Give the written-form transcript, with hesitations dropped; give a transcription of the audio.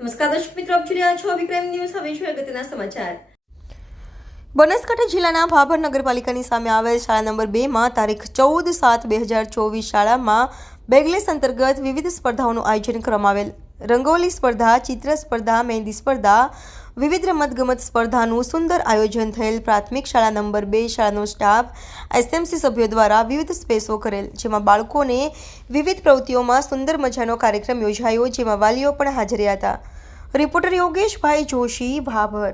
નમસ્કાર દર્શક મિત્રો, આપ જોઈ રહ્યા છો વિક્રમ ન્યૂઝ. હવે જોઈએ અગત્યના સમાચાર. બનાસકાંઠા જિલ્લાના ભાભર નગરપાલિકાની સામે આવેલ શાળા નંબર 2માં તારીખ 14/7/2024 શાળામાં બેગલેસ અંતર્ગત વિવિધ સ્પર્ધાઓનું આયોજન કરવામાં આવેલ. રંગોલી સ્પર્ધા, ચિત્ર સ્પર્ધા, મહેંદી સ્પર્ધા, વિવિધ રમતગમત સ્પર્ધાનું સુંદર આયોજન થયેલ. પ્રાથમિક શાળા નંબર 2 શાળાનો સ્ટાફ એસએમસી સભ્યો દ્વારા વિવિધ સ્પેસો કરેલ, જેમાં બાળકોને વિવિધ પ્રવૃત્તિઓમાં સુંદર મજાનો કાર્યક્રમ યોજાયો, જેમાં વાલીઓ પણ હાજર રહ્યા હતા. રિપોર્ટર યોગેશભાઈ જોશી, ભાભર.